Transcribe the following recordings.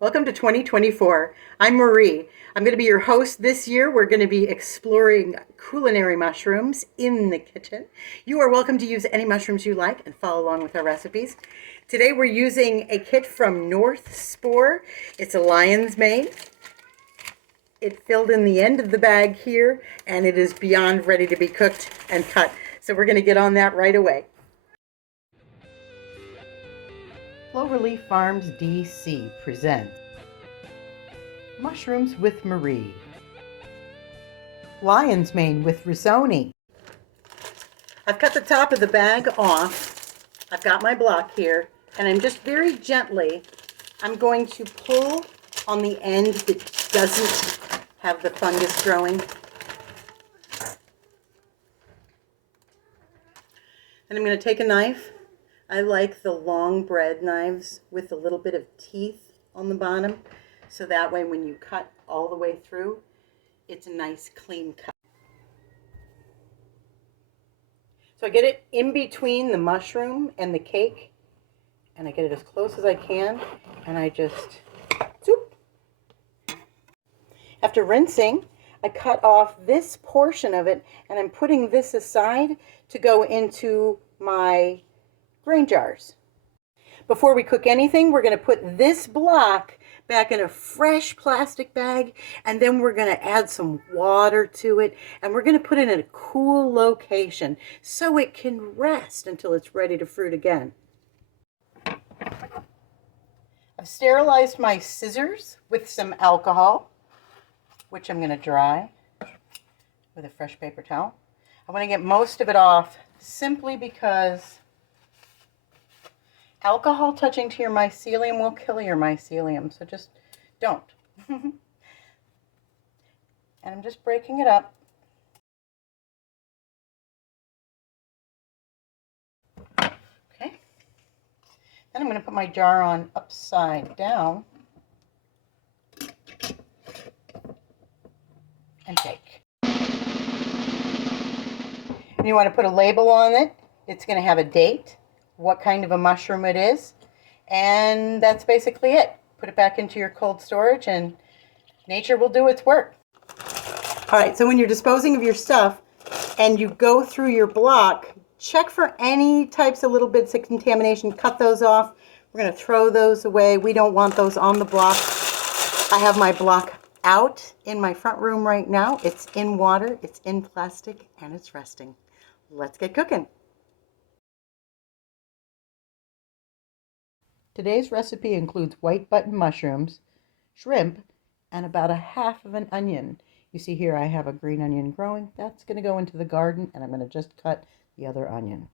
Welcome to 2024. I'm Marie. I'm going to be your host this year. We're going to be exploring culinary mushrooms in the kitchen. You are welcome to use any mushrooms you like and follow along with our recipes. Today we're using a kit from North Spore. It's a lion's mane. It filled in the end of the bag here, and it is beyond ready to be cooked and cut. So we're going to get on that right away. Cloverleaf Farms DC presents Mushrooms with Marie. Lion's mane with Risoni. I've cut the top of the bag off. I've got my block here, and I'm just very gently, I'm going to pull on the end that doesn't have the fungus growing. And I'm going to take a knife. I like the long bread knives with a little bit of teeth on the bottom, so that way when you cut all the way through, it's a nice clean cut. So I get it in between the mushroom and the cake, and I get it as close as I can, and I just, zoop. After rinsing, I cut off this portion of it, and I'm putting this aside to go into my grain jars. Before we cook anything, we're going to put this block back in a fresh plastic bag, and then we're going to add some water to it, and we're going to put it in a cool location so it can rest until it's ready to fruit again. I've sterilized my scissors with some alcohol, which I'm going to dry with a fresh paper towel. I want to get most of it off simply because alcohol touching to your mycelium will kill your mycelium, so just don't. And I'm just breaking it up. Okay. Then I'm going to put my jar on upside down and bake. And you want to put a label on it. It's going to have a date, what kind of a mushroom it is, and that's basically it. Put it back into your cold storage and nature will do its work. All right, so when you're disposing of your stuff and you go through your block, check for any types of little bits of contamination, cut those off. We're going to throw those away. We don't want those on the block. I have my block out in my front room right now. It's in water, it's in plastic, and it's resting. Let's get cooking. Today's recipe includes white button mushrooms, shrimp, and about a half of an onion. You see here I have a green onion growing. That's going to go into the garden, and I'm going to just cut the other onion.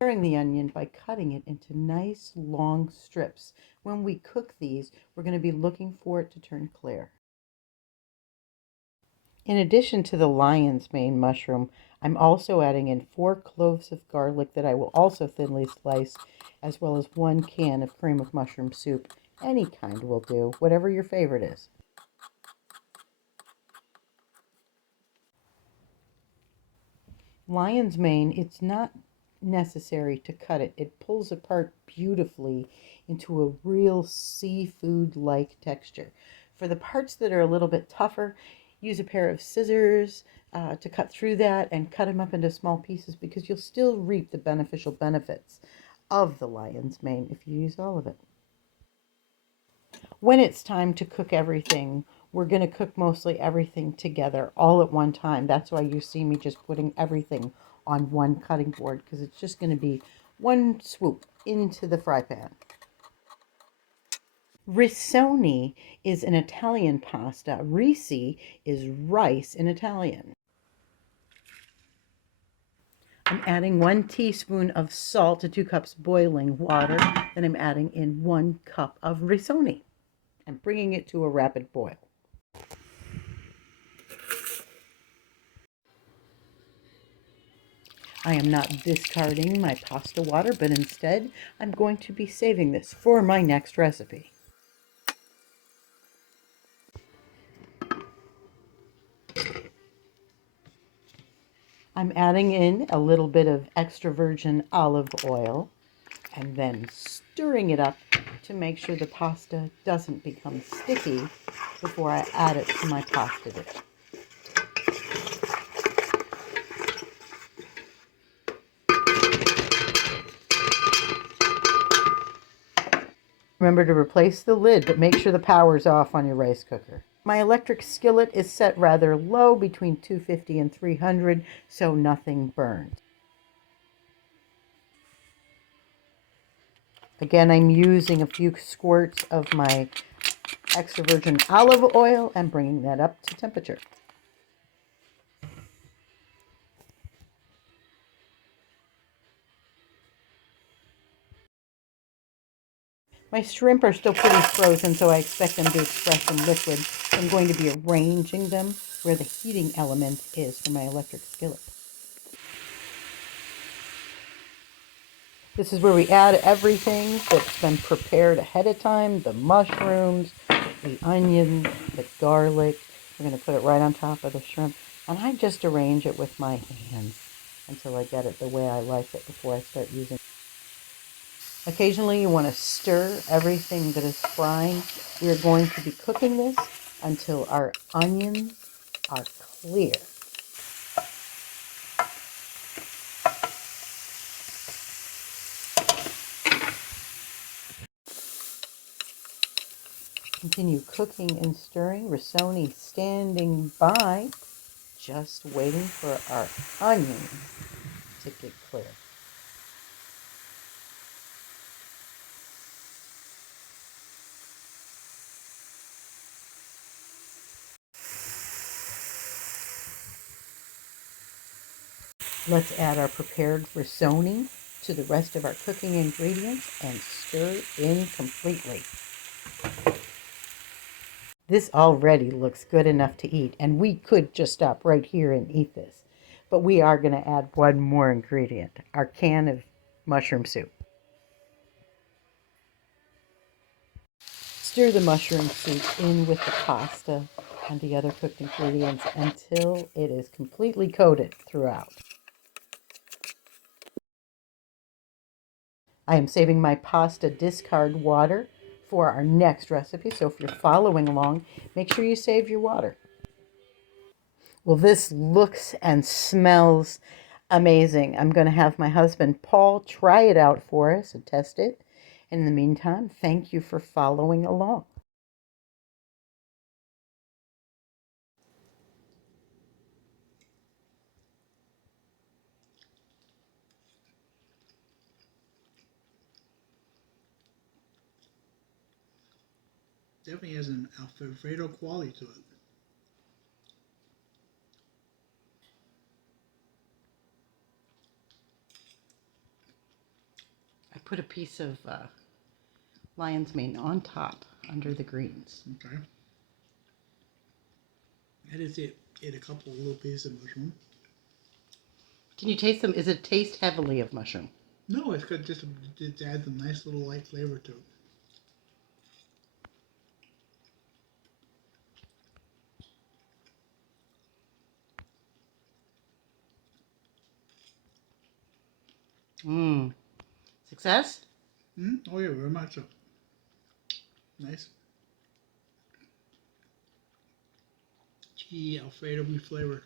Preparing the onion by cutting it into nice long strips. When we cook these, we're going to be looking for it to turn clear. In addition to the lion's mane mushroom, I'm also adding in 4 cloves of garlic that I will also thinly slice, as well as 1 can of cream of mushroom soup. Any kind will do, whatever your favorite is. Lion's mane, it's not necessary to cut it. It pulls apart beautifully into a real seafood-like texture. For the parts that are a little bit tougher, use a pair of scissors to cut through that and cut them up into small pieces, because you'll still reap the beneficial benefits of the lion's mane if you use all of it. When it's time to cook everything, we're going to cook mostly everything together all at one time. That's why you see me just putting everything on one cutting board, because it's just going to be one swoop into the fry pan. Risoni is an Italian pasta. Risi is rice in Italian. I'm adding 1 teaspoon of salt to 2 cups boiling water. Then I'm adding in 1 cup of risoni and bringing it to a rapid boil. I am not discarding my pasta water, but instead I'm going to be saving this for my next recipe. I'm adding in a little bit of extra virgin olive oil, and then stirring it up to make sure the pasta doesn't become sticky before I add it to my pasta dish. Remember to replace the lid, but make sure the power's off on your rice cooker. My electric skillet is set rather low, between 250 and 300, so nothing burns. Again, I'm using a few squirts of my extra virgin olive oil and bringing that up to temperature. My shrimp are still pretty frozen, so I expect them to express some liquid. I'm going to be arranging them where the heating element is for my electric skillet. This is where we add everything that's been prepared ahead of time, the mushrooms, the onion, the garlic. We're going to put it right on top of the shrimp, and I just arrange it with my hands until I get it the way I like it before I start using it. Occasionally you want to stir everything that is frying. We are going to be cooking this until our onions are clear. Continue cooking and stirring. Risoni standing by, just waiting for our onions to get clear. Let's add our prepared risoni to the rest of our cooking ingredients and stir in completely. This already looks good enough to eat, and we could just stop right here and eat this. But we are going to add one more ingredient, our can of mushroom soup. Stir the mushroom soup in with the pasta and the other cooked ingredients until it is completely coated throughout. I am saving my pasta discard water for our next recipe, so if you're following along, make sure you save your water. Well, this looks and smells amazing. I'm going to have my husband Paul try it out for us and test it. And in the meantime, thank you for following along. Definitely has an Alfredo quality to it. I put a piece of lion's mane on top under the greens. Okay. I just ate a couple of little pieces of mushroom. Can you taste them? Is it taste heavily of mushroom? No, it's got just it adds a nice little light flavor to it. Mmm. Success? Oh yeah, very much so. Nice. Cheesy Alfredo flavor.